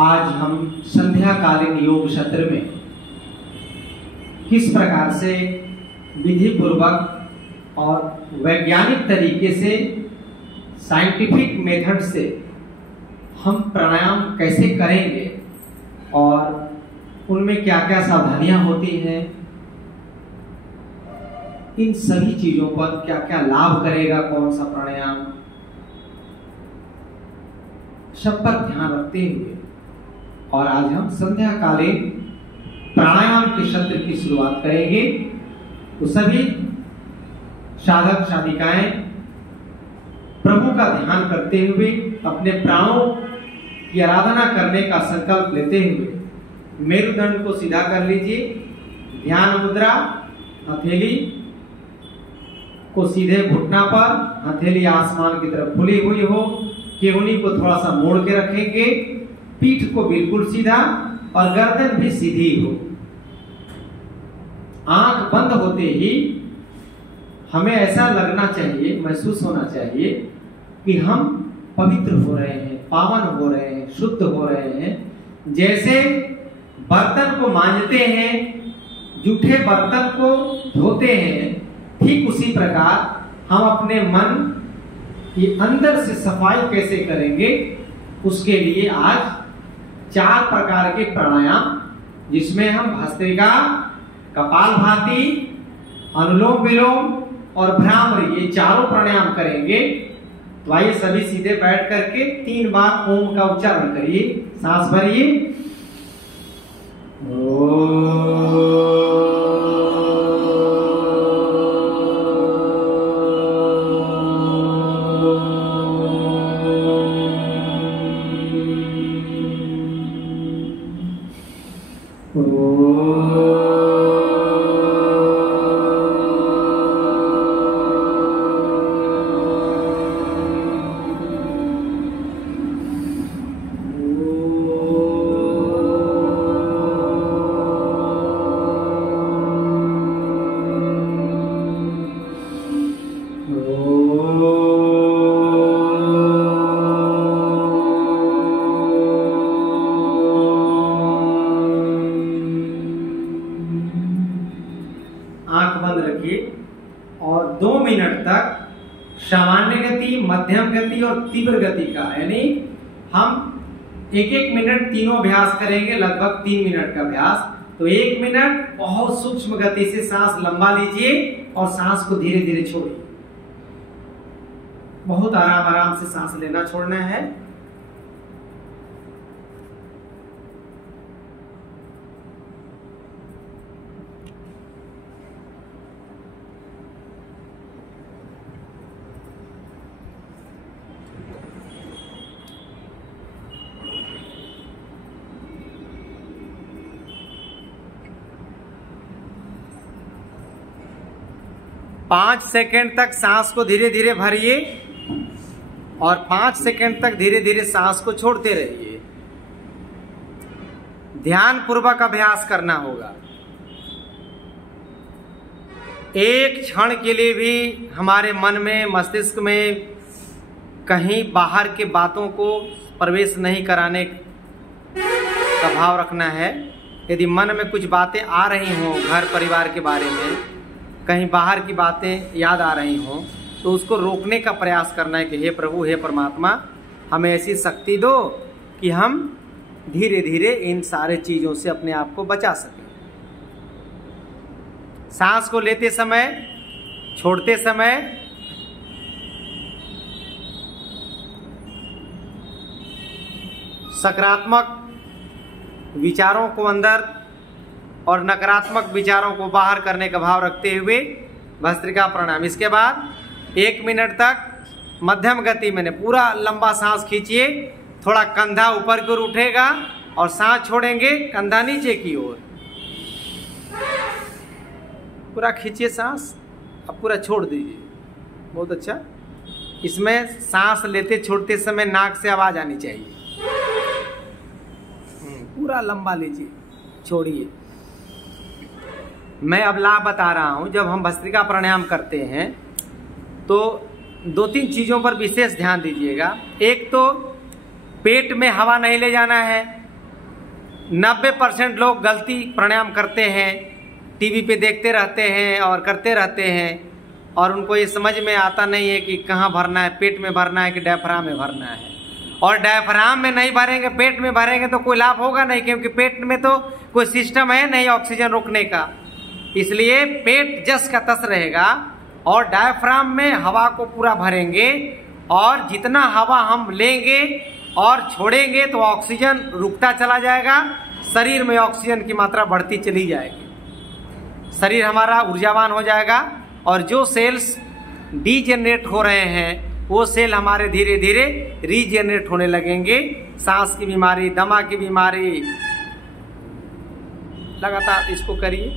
आज हम संध्याकालीन योग सत्र में किस प्रकार से विधि पूर्वक और वैज्ञानिक तरीके से साइंटिफिक मेथड से हम प्राणायाम कैसे करेंगे और उनमें क्या क्या सावधानियां होती हैं, इन सभी चीजों पर क्या क्या लाभ करेगा कौन सा प्राणायाम, सब पर ध्यान रखते हुए और आज हम संध्याकालीन प्राणायाम के सत्र की शुरुआत करेंगे। तो सभी साधक साधिकाएं प्रभु का ध्यान करते हुए अपने प्राणों की आराधना करने का संकल्प लेते हुए मेरुदंड को सीधा कर लीजिए। ध्यान मुद्रा, हथेली को सीधे घुटना पर, हथेली आसमान की तरफ खुली हुई हो, केहूनी को थोड़ा सा मोड़ के रखेंगे, पीठ को बिल्कुल सीधा और गर्दन भी सीधी हो। आंख बंद होते ही हमें ऐसा लगना चाहिए, महसूस होना चाहिए कि हम पवित्र हो रहे हैं, पावन हो रहे हैं, शुद्ध हो रहे हैं। जैसे बर्तन को मांजते हैं, जूठे बर्तन को धोते हैं, ठीक उसी प्रकार हम अपने मन की अंदर से सफाई कैसे करेंगे, उसके लिए आज 4 प्रकार के प्राणायाम, जिसमें हम भस्त्रिका, कपालभाति, अनुलोम विलोम और भ्रामरी, ये चारों प्राणायाम करेंगे। तो आइए सभी सीधे बैठ करके 3 बार ओम का उच्चारण करिए, सांस भरिए। और 2 मिनट तक सामान्य गति, मध्यम गति और तीव्र गति का, यानी हम 1-1 मिनट तीनों अभ्यास करेंगे, लगभग 3 मिनट का अभ्यास। तो 1 मिनट बहुत सूक्ष्म गति से सांस लंबा लीजिए और सांस को धीरे धीरे छोड़िए। बहुत आराम आराम से सांस लेना छोड़ना है। पांच सेकेंड तक सांस को धीरे धीरे भरिए और 5 सेकेंड तक धीरे धीरे सांस को छोड़ते रहिए। ध्यान पूर्वक अभ्यास करना होगा। एक क्षण के लिए भी हमारे मन में, मस्तिष्क में कहीं बाहर के बातों को प्रवेश नहीं कराने का भाव रखना है। यदि मन में कुछ बातें आ रही हों, घर परिवार के बारे में कहीं बाहर की बातें याद आ रही हों, तो उसको रोकने का प्रयास करना है कि हे प्रभु, हे परमात्मा, हमें ऐसी शक्ति दो कि हम धीरे धीरे इन सारे चीजों से अपने आप को बचा सकें। सांस को लेते समय, छोड़ते समय सकारात्मक विचारों को अंदर और नकारात्मक विचारों को बाहर करने का भाव रखते हुए भस्त्रिका प्राणायाम। इसके बाद 1 मिनट तक मध्यम गति में पूरा लंबा सांस खींचिए। थोड़ा कंधा ऊपर की ओर उठेगा और सांस छोड़ेंगे, कंधा नीचे की ओर। पूरा खींचिए सांस, अब पूरा छोड़ दीजिए। बहुत अच्छा। इसमें सांस लेते छोड़ते समय नाक से आवाज आनी चाहिए। पूरा लंबा लीजिए, छोड़िए। मैं अब लाभ बता रहा हूं। जब हम भस्त्रिका प्राणायाम करते हैं तो 2-3 चीजों पर विशेष ध्यान दीजिएगा। एक तो पेट में हवा नहीं ले जाना है, 90% लोग गलती प्राणायाम करते हैं, टीवी पे देखते रहते हैं और करते रहते हैं, और उनको ये समझ में आता नहीं है कि कहाँ भरना है, पेट में भरना है कि डायफ्राम में भरना है। और डायफ्राम में नहीं भरेंगे, पेट में भरेंगे तो कोई लाभ होगा नहीं, क्योंकि पेट में तो कोई सिस्टम है नहीं ऑक्सीजन रोकने का। इसलिए पेट जस का तस रहेगा और डायफ्राम में हवा को पूरा भरेंगे, और जितना हवा हम लेंगे और छोड़ेंगे तो ऑक्सीजन रुकता चला जाएगा, शरीर में ऑक्सीजन की मात्रा बढ़ती चली जाएगी, शरीर हमारा ऊर्जावान हो जाएगा, और जो सेल्स डीजेनरेट हो रहे हैं वो सेल हमारे धीरे धीरे रीजेनरेट होने लगेंगे। सांस की बीमारी, दमा की बीमारी, लगातार इसको करिए,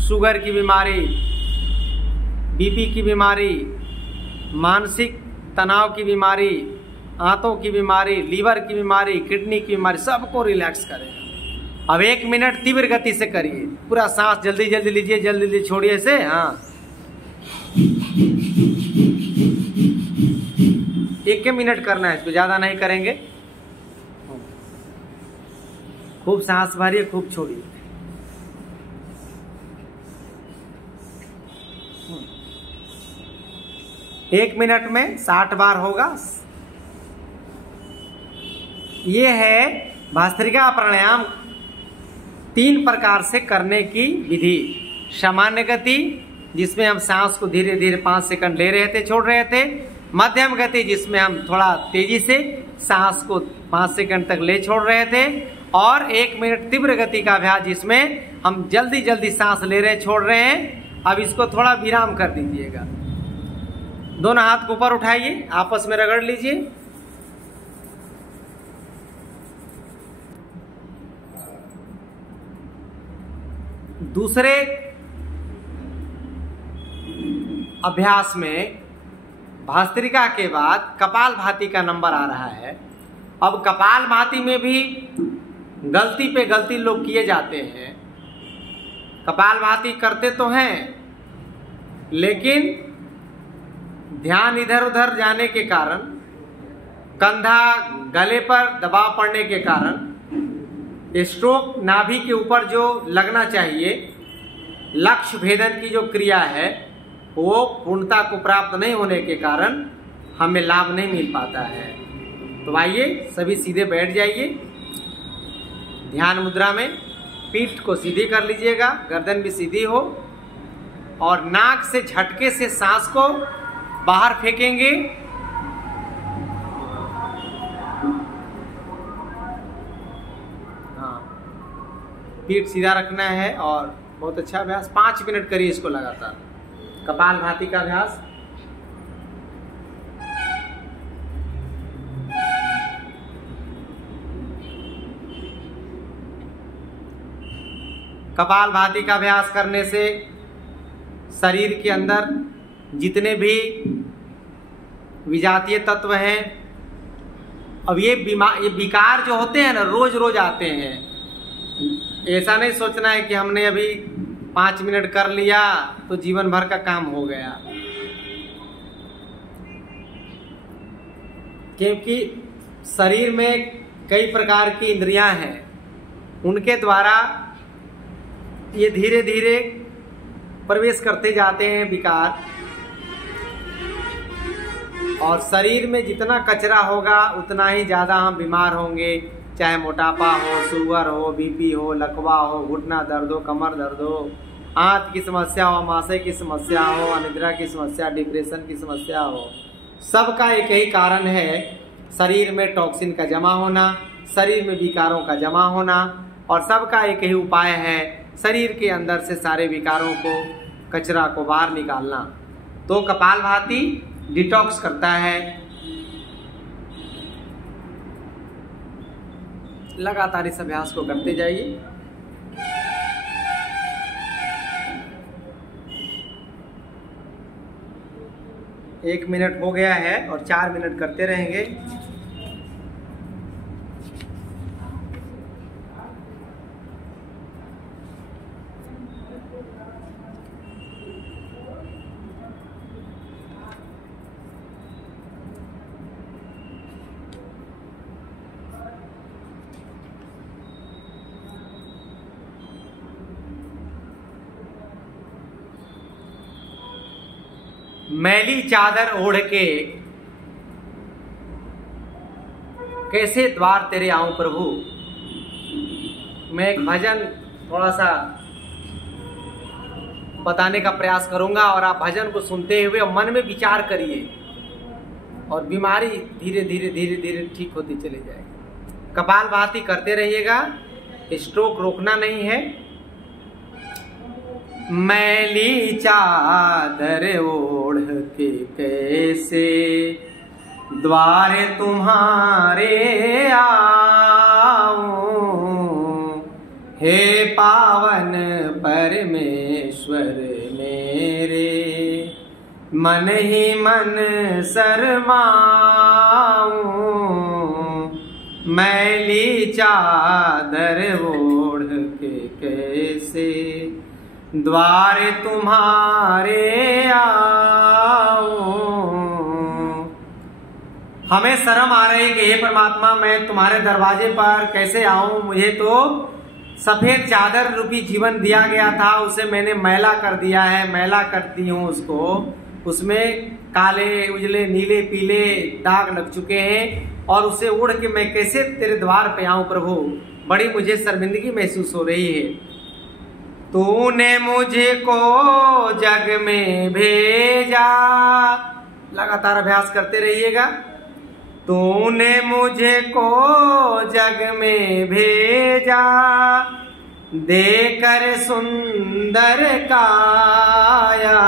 शुगर की बीमारी, बीपी की बीमारी, मानसिक तनाव की बीमारी, आंतों की बीमारी, लीवर की बीमारी, किडनी की बीमारी, सबको रिलैक्स करेगा। अब 1 मिनट तीव्र गति से करिए, पूरा सांस जल्दी जल्दी लीजिए, जल्दी जल्दी छोड़िए से। हाँ, 1 मिनट करना है इसको, ज्यादा नहीं करेंगे। खूब सांस भरिए, खूब छोड़िए। एक मिनट में 60 बार होगा। ये है भस्त्रिका प्राणायाम 3 प्रकार से करने की विधि। सामान्य गति, जिसमें हम सांस को धीरे धीरे 5 सेकंड ले रहे थे, छोड़ रहे थे। मध्यम गति, जिसमें हम थोड़ा तेजी से सांस को 5 सेकंड तक ले छोड़ रहे थे। और 1 मिनट तीव्र गति का अभ्यास, जिसमें हम जल्दी जल्दी सांस ले रहे छोड़ रहे हैं। अब इसको थोड़ा विराम कर दीजिएगा। दोनों हाथ को ऊपर उठाइए, आपस में रगड़ लीजिए। दूसरे अभ्यास में भस्त्रिका के बाद कपालभाति का नंबर आ रहा है। अब कपालभाति में भी गलती पे गलती लोग किए जाते हैं। कपालभाति करते तो हैं, लेकिन ध्यान इधर उधर जाने के कारण, कंधा गले पर दबाव पड़ने के कारण, स्ट्रोक नाभि के ऊपर जो लगना चाहिए, लक्ष्य भेदन की जो क्रिया है, वो पूर्णता को प्राप्त नहीं होने के कारण हमें लाभ नहीं मिल पाता है। तो आइए सभी सीधे बैठ जाइए ध्यान मुद्रा में। पीठ को सीधी कर लीजिएगा, गर्दन भी सीधी हो, और नाक से झटके से सांस को बाहर फेंकेंगे। हाँ, पीठ सीधा रखना है। और बहुत अच्छा अभ्यास, 5 मिनट करिए इसको लगातार, कपालभाति का अभ्यास। कपालभाति का अभ्यास करने से शरीर के अंदर जितने भी विजातीय तत्व हैं, अब ये विकार जो होते हैं ना, रोज रोज आते हैं। ऐसा नहीं सोचना है कि हमने अभी 5 मिनट कर लिया तो जीवन भर का काम हो गया, क्योंकि शरीर में कई प्रकार की इंद्रियां हैं, उनके द्वारा ये धीरे धीरे प्रवेश करते जाते हैं विकार। और शरीर में जितना कचरा होगा उतना ही ज्यादा हम बीमार होंगे, चाहे मोटापा हो, शुगर हो, बीपी हो, लकवा हो, घुटना दर्द हो, कमर दर्द हो, आंत की समस्या हो, मासे की समस्या हो, अनिद्रा की समस्या, डिप्रेशन की समस्या हो। सबका एक ही कारण है, शरीर में टॉक्सिन का जमा होना, शरीर में विकारों का जमा होना। और सबका एक ही उपाय है, शरीर के अंदर से सारे विकारों को, कचरा को बाहर निकालना। तो कपालभाति डिटॉक्स करता है। लगातार इस अभ्यास को करते जाइए। एक मिनट हो गया है और 4 मिनट करते रहेंगे। मैली चादर ओढ़ के कैसे द्वार तेरे आऊं प्रभु। मैं एक भजन थोड़ा सा बताने का प्रयास करूंगा और आप भजन को सुनते हुए मन में विचार करिए और बीमारी धीरे धीरे धीरे धीरे ठीक होती चली जाएगी। कपालभाति करते रहिएगा, स्ट्रोक रोकना नहीं है। मैली चादर ओढ़ के कैसे द्वारे तुम्हारे आऊं, हे पावन परमेश्वर मेरे, मन ही मन शर्माऊं। मैली चादर ओढ़ के कैसे द्वारे तुम्हारे आऊं। हमें शर्म आ रही कि हे परमात्मा मैं तुम्हारे दरवाजे पर कैसे आऊं। मुझे तो सफेद चादर रूपी जीवन दिया गया था, उसे मैंने मैला कर दिया है, मैला करती हूँ उसको। उसमें काले उजले नीले पीले दाग लग चुके हैं और उसे ओढ़ के मैं कैसे तेरे द्वार पे आऊं प्रभु। बड़ी मुझे शर्मिंदगी महसूस हो रही है। तूने मुझे को जग में भेजा, लगातार अभ्यास करते रहिएगा। तूने मुझे को जग में भेजा, देकर सुंदर काया,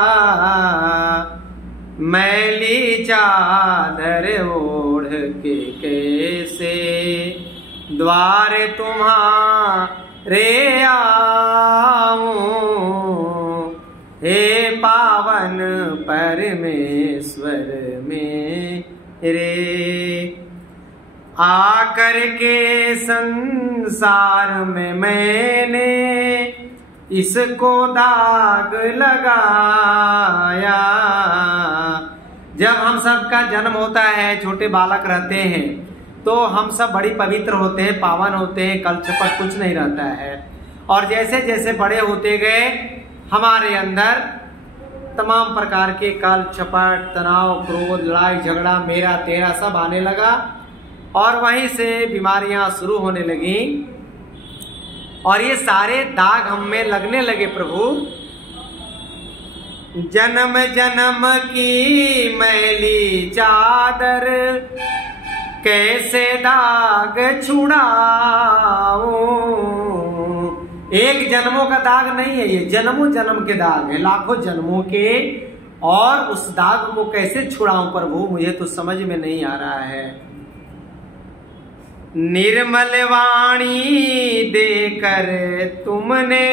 मैली चादर ओढ़ के कैसे द्वार तुम्हारे आऊं। हे पावन परमेश्वर मेरे, आकर के संसार में मैंने इसको दाग लगाया। जब हम सब का जन्म होता है, छोटे बालक रहते हैं, तो हम सब बड़ी पवित्र होते हैं, पावन होते हैं, कल छपट कुछ नहीं रहता है। और जैसे जैसे बड़े होते गए हमारे अंदर तमाम प्रकार के कल छपट, तनाव, क्रोध, लड़ाई झगड़ा, मेरा तेरा सब आने लगा और वहीं से बीमारियां शुरू होने लगी और ये सारे दाग हम में लगने लगे प्रभु। जन्म जन्म की मैली चादर कैसे दाग छुड़ाऊं। एक जन्मों का दाग नहीं है, ये जन्मों जन्म के दाग है, लाखों जन्मों के। और उस दाग को कैसे छुड़ाऊं प्रभु, मुझे तो समझ में नहीं आ रहा है। निर्मल वाणी देकर तुमने,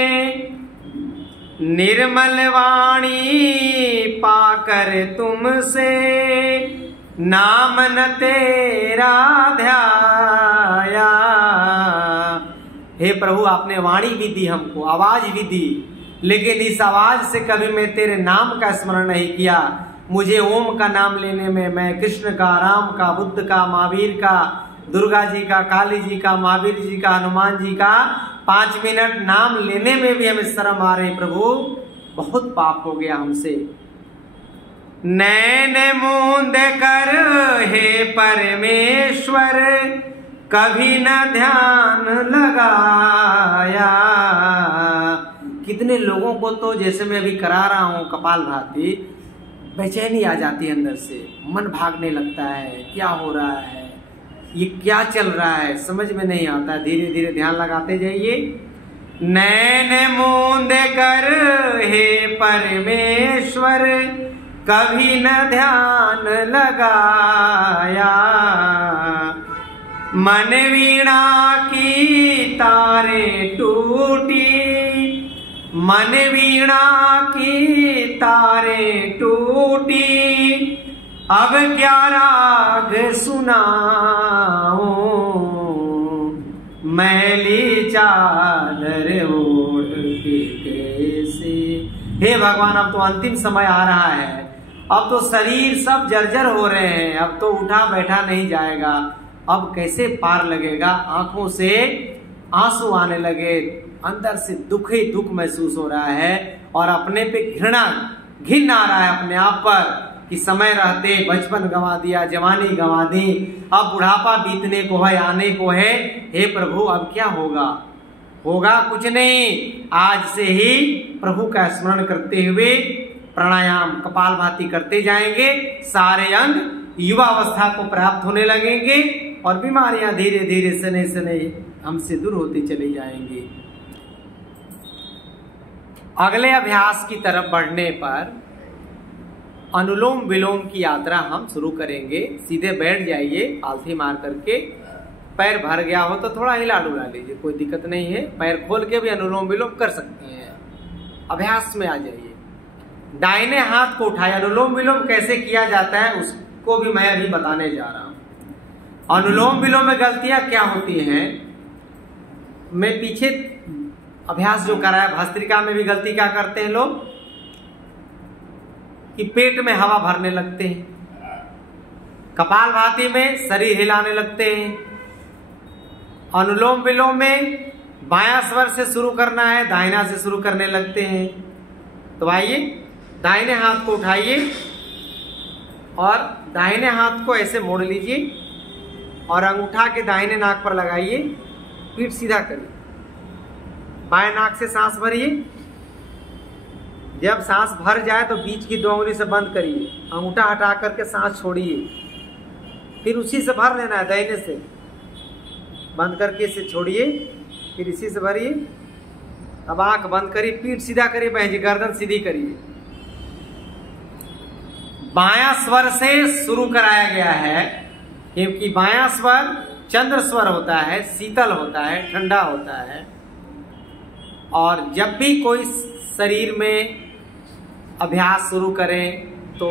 निर्मल वाणी पाकर तुमसे, नाम न तेरा ध्याया। हे प्रभु आपने वाणी भी दी हमको, आवाज भी दी, लेकिन इस आवाज से कभी मैं तेरे नाम का स्मरण नहीं किया। मुझे ओम का नाम लेने में मैं कृष्ण का, राम का, बुद्ध का, महावीर का, दुर्गा जी का, काली जी का, महावीर जी का, हनुमान जी का 5 मिनट नाम लेने में भी हमें शर्म आ रही प्रभु। बहुत पाप हो गया हमसे। नैन मूंद कर हे परमेश्वर, कभी न ध्यान लगाया। कितने लोगों को तो जैसे मैं अभी करा रहा हूं कपालभाति, बेचैनी आ जाती है अंदर से, मन भागने लगता है, क्या हो रहा है, ये क्या चल रहा है, समझ में नहीं आता। धीरे धीरे ध्यान लगाते जाइए। नैन मूंद कर हे परमेश्वर, कभी न ध्यान लगाया। मन वीणा की तारे टूटी, मन वीणा की तारे टूटी, अब क्या राग सुनाऊं। मैली चादर ओढ़ के कैसे। हे भगवान अब तो अंतिम समय आ रहा है, अब तो शरीर सब जर्जर हो रहे हैं, अब तो उठा बैठा नहीं जाएगा, अब कैसे पार लगेगा। आंखों से आंसू आने लगे, अंदर से दुख ही दुख महसूस हो रहा है और अपने पे घृणा घिन आ रहा है अपने आप पर कि समय रहते बचपन गंवा दिया, जवानी गंवा दी, अब बुढ़ापा बीतने को है, आने को है। हे प्रभु अब क्या होगा? होगा कुछ नहीं। आज से ही प्रभु का स्मरण करते हुए प्राणायाम कपालभाति करते जाएंगे, सारे अंग युवा अवस्था को प्राप्त होने लगेंगे और बीमारियां धीरे धीरे सने सने हमसे दूर होते चले जाएंगे। अगले अभ्यास की तरफ बढ़ने पर अनुलोम विलोम की यात्रा हम शुरू करेंगे। सीधे बैठ जाइए, पालथी मार करके। पैर भर गया हो तो थोड़ा हिला डुला लीजिए, कोई दिक्कत नहीं है। पैर खोल के भी अनुलोम विलोम कर सकते हैं। अभ्यास में आ जाइए। दाहिने हाथ को उठाए। अनुलोम विलोम कैसे किया जाता है उसको भी मैं अभी बताने जा रहा हूं। अनुलोम विलोम में गलतियां क्या होती हैं, मैं पीछे अभ्यास जो कराया भस्त्रिका में भी गलती क्या करते हैं लोग कि पेट में हवा भरने लगते हैं, कपालभाति में शरीर हिलाने लगते हैं। अनुलोम विलोम में बायां स्वर से शुरू करना है, दाहिना से शुरू करने लगते हैं। तो आइए दाहिने हाथ को उठाइए और दाहिने हाथ को ऐसे मोड़ लीजिए और अंगूठा के दाहिने नाक पर लगाइए, पीठ सीधा करिए, बाएं नाक से सांस भरिए। जब सांस भर जाए तो बीच की 2 उंगली से बंद करिए, अंगूठा हटा करके सांस छोड़िए, फिर उसी से भर लेना है, दाहिने से बंद करके इसे छोड़िए, फिर इसी से भरिए। अब आंख बंद करिए, पीठ सीधा करिए, बहन जी गर्दन सीधी करिए। बायां स्वर से शुरू कराया गया है क्योंकि बायां स्वर चंद्र स्वर होता है, शीतल होता है, ठंडा होता है। और जब भी कोई शरीर में अभ्यास शुरू करें तो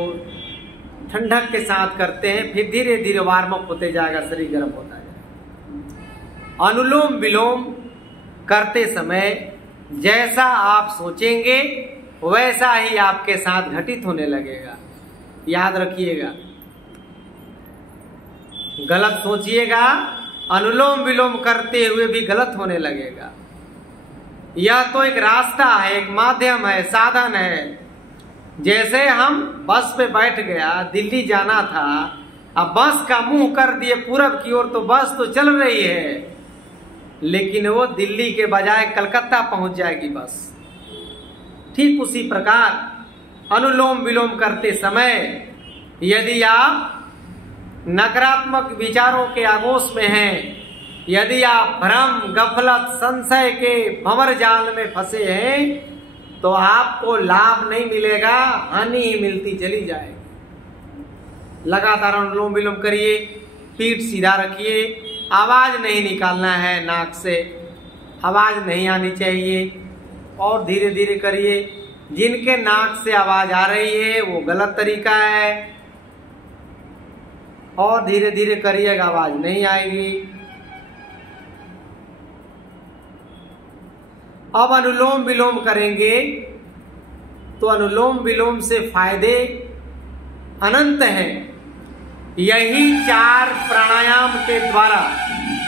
ठंडक के साथ करते हैं, फिर धीरे धीरे वार्म अप होते जाएगा, शरीर गर्म होता जाएगा। अनुलोम विलोम करते समय जैसा आप सोचेंगे वैसा ही आपके साथ घटित होने लगेगा। याद रखिएगा, गलत सोचिएगा, अनुलोम विलोम करते हुए भी गलत होने लगेगा। यह तो एक रास्ता है, एक माध्यम है, साधन है। जैसे हम बस पे बैठ गया, दिल्ली जाना था, अब बस का मुंह कर दिए पूरब की ओर तो बस तो चल रही है, लेकिन वो दिल्ली के बजाय कलकत्ता पहुंच जाएगी बस। ठीक उसी प्रकार अनुलोम विलोम करते समय यदि आप नकारात्मक विचारों के आगोश में हैं, यदि आप भ्रम, गफलत, संशय के भंवर जाल में फंसे हैं, तो आपको लाभ नहीं मिलेगा, हानि ही मिलती चली जाएगी। लगातार अनुलोम विलोम करिए, पीठ सीधा रखिए, आवाज नहीं निकालना है नाक से, आवाज नहीं आनी चाहिए, और धीरे धीरे करिए। जिनके नाक से आवाज आ रही है वो गलत तरीका है, और धीरे धीरे करिएगा, आवाज नहीं आएगी। अब अनुलोम विलोम करेंगे तो अनुलोम विलोम से फायदे अनंत हैं। यही 4 प्राणायाम के द्वारा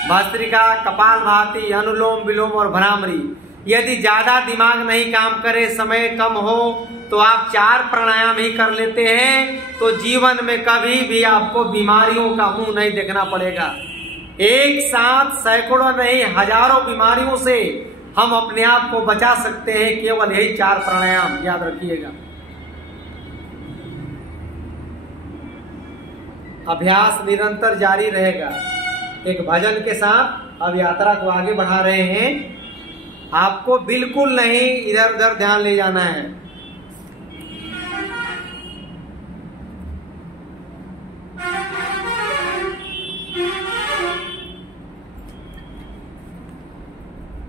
भस्त्रिका, कपालभाति, अनुलोम विलोम और भ्रामरी, यदि ज्यादा दिमाग नहीं काम करे, समय कम हो, तो आप 4 प्राणायाम ही कर लेते हैं तो जीवन में कभी भी आपको बीमारियों का मुंह नहीं देखना पड़ेगा। एक साथ सैकड़ों नहीं हजारों बीमारियों से हम अपने आप को बचा सकते हैं केवल यही 4 प्राणायाम, याद रखिएगा। अभ्यास निरंतर जारी रहेगा। एक भजन के साथ अब यात्रा को आगे बढ़ा रहे हैं। आपको बिल्कुल नहीं इधर उधर ध्यान ले जाना है।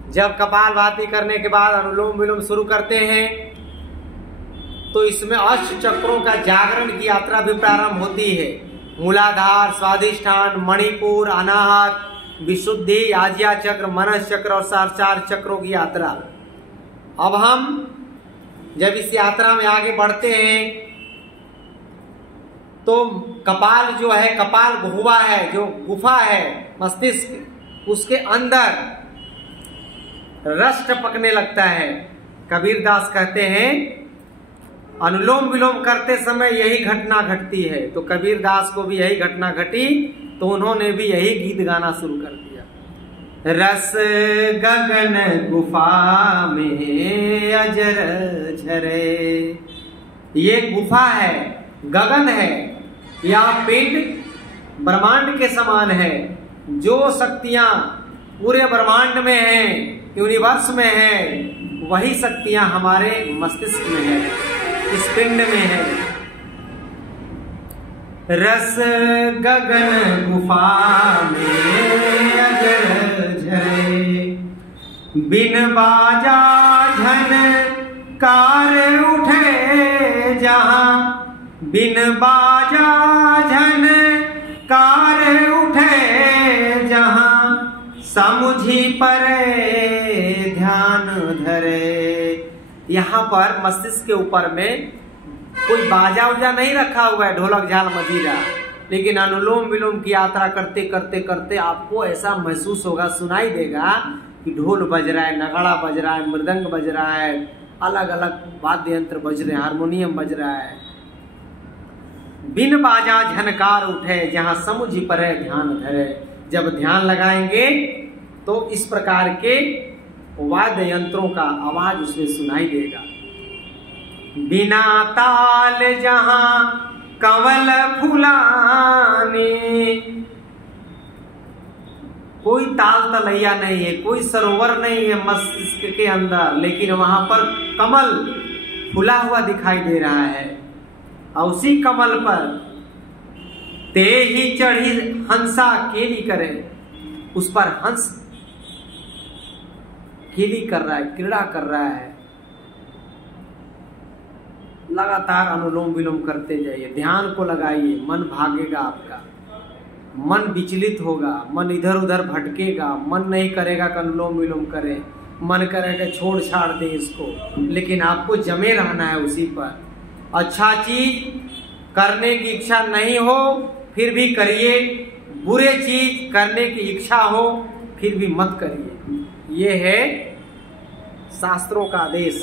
जब कपालभाति करने के बाद अनुलोम विलोम शुरू करते हैं तो इसमें अष्ट चक्रों का जागरण की यात्रा भी प्रारंभ होती है। मूलाधार, स्वादिष्ठान, मणिपुर, अनाहत, विशुद्धि, आज्ञा चक्र, मनस चक्र और 4 चक्रों की यात्रा। अब हम जब इस यात्रा में आगे बढ़ते हैं तो कपाल जो है, कपाल गुहा है, जो गुफा है मस्तिष्क, उसके अंदर रस टपकने लगता है। कबीर दास कहते हैं अनुलोम विलोम करते समय यही घटना घटती है, तो कबीर दास को भी यही घटना घटी, तो उन्होंने भी यही गीत गाना शुरू कर दिया। रस गगन गुफा में अजर झरे, ये गुफा है, गगन है, या पिंड ब्रह्मांड के समान है। जो शक्तियां पूरे ब्रह्मांड में हैं, यूनिवर्स में है, वही शक्तियां हमारे मस्तिष्क में है, इस पिंड में है। रस गगन गुफा में अजर झरे, बिन बाजा झनकार उठे जहां, बिन बाजा झनकार उठे जहां, समुझी परे ध्यान धरे। यहाँ पर मस्तिष्क के ऊपर में कोई बाजा उजा नहीं रखा हुआ है, ढोलक झाल मजीरा, लेकिन अनुलोम विलोम की यात्रा करते करते करते आपको ऐसा महसूस होगा, सुनाई देगा कि ढोल बज रहा है, नगाड़ा बज रहा है, मृदंग बज रहा है, अलग अलग वाद्य यंत्र बज रहे हैं, हारमोनियम बज रहा है। बिन बाजा झनकार उठे जहां समुझी परे ध्यान धरे। जब ध्यान लगाएंगे तो इस प्रकार के वाद्य यंत्रों का आवाज उसमें सुनाई देगा। बिना ताल जहां कंवल फुलाने, कोई ताल तलैया नहीं है, कोई सरोवर नहीं है मस्तिष्क के अंदर, लेकिन वहां पर कमल फुला हुआ दिखाई दे रहा है। और उसी कमल पर ते ही चढ़ी हंसा केली करे, उस पर हंस केली कर रहा है, क्रीड़ा कर रहा है। लगातार अनुलोम विलोम करते जाइए, ध्यान को लगाइए, मन भागेगा आपका, मन विचलित होगा, मन इधर उधर भटकेगा, मन नहीं करेगा कि अनुलोम विलोम करे, मन करेगा छोड़ छाड़ दे इसको, लेकिन आपको जमे रहना है उसी पर। अच्छा चीज करने की इच्छा नहीं हो फिर भी करिए, बुरे चीज करने की इच्छा हो फिर भी मत करिए। ये है शास्त्रों का आदेश।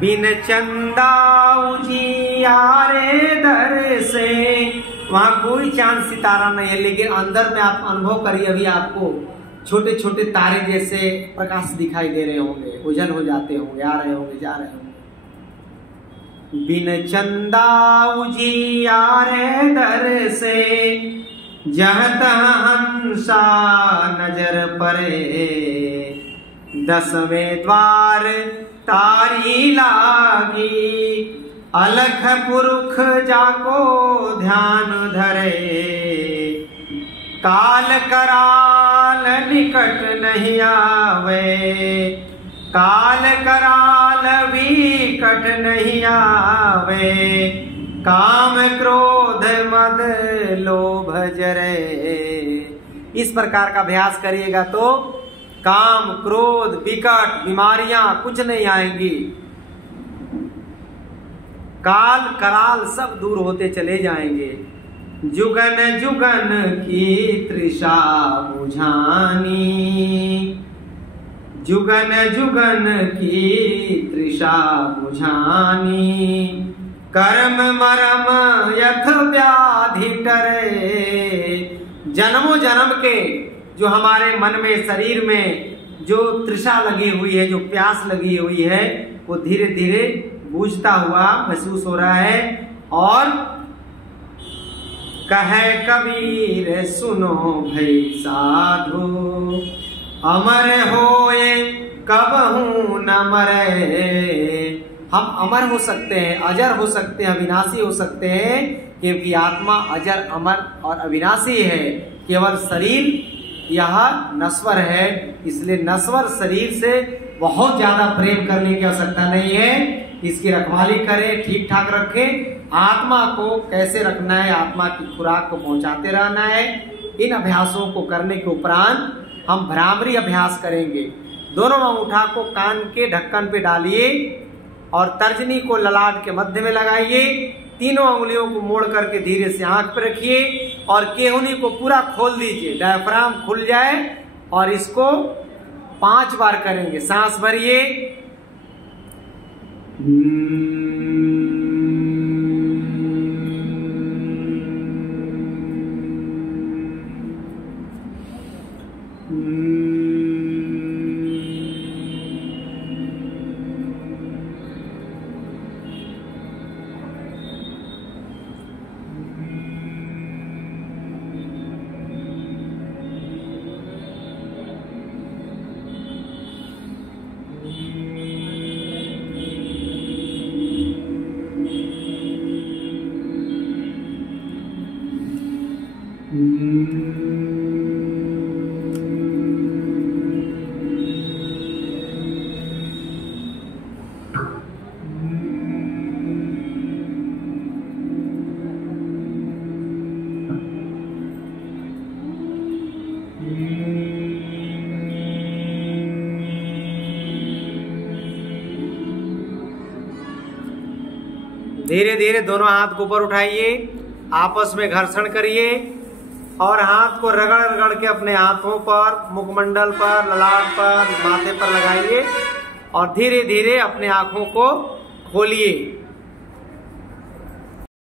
बिन चंदा उजियारे दर से, वहां कोई चांद सितारा नहीं है, लेकिन अंदर में आप अनुभव करिए, अभी आपको छोटे छोटे तारे जैसे प्रकाश दिखाई दे रहे होंगे, उजल हो जाते होंगे, आ रहे होंगे, जा रहे होंगे। बिन चंदा उजियारे दर से, जहाँ तहाँ हंसा नजर परे, 10वें द्वार तारी लागी, अलख पुरुख जाको ध्यान धरे, काल कराल निकट नहीं आवे, काल कराल विकट नहीं आवे, काम क्रोध मद लोभ जरे। इस प्रकार का अभ्यास करिएगा तो काम क्रोध विकट बीमारियां कुछ नहीं आएंगी, काल कराल सब दूर होते चले जाएंगे। जुगन जुगन की तृषा बुझानी, जुगन जुगन की तृषा बुझानी, कर्म मरम यथ व्याधि टरे। जन्मों जन्म के जो हमारे मन में शरीर में जो तृषा लगी हुई है, जो प्यास लगी हुई है, वो धीरे धीरे बुझता हुआ महसूस हो रहा है। और कहे कबीर सुनो भई साधु, अमर होए कबहू न मरे। हम अमर हो सकते हैं, अजर हो सकते हैं, अविनाशी हो सकते हैं, क्योंकि आत्मा अजर अमर और अविनाशी है। केवल शरीर यह नश्वर है, इसलिए नश्वर शरीर से बहुत ज्यादा प्रेम करने की आवश्यकता नहीं है। इसकी रखवाली करें, ठीक ठाक रखें। आत्मा को कैसे रखना है, आत्मा की खुराक को पहुंचाते रहना है। इन अभ्यासों को करने के उपरांत हम भ्रामरी अभ्यास करेंगे। दोनों अंगूठा को कान के ढक्कन पे डालिए और तर्जनी को ललाट के मध्य में लगाइए। तीनों उंगलियों को मोड़ करके धीरे से आंख पे रखिए और केहूनी को पूरा खोल दीजिए, डायफ्राम खुल जाए और इसको 5 बार करेंगे। सांस भरिए, धीरे धीरे दोनों हाथ को ऊपर उठाइए, आपस में घर्षण करिए और हाथ को रगड़ रगड़ के अपने हाथों पर, मुखमंडल पर, ललाट पर, माथे पर लगाइए और धीरे धीरे अपने आंखों को खोलिए।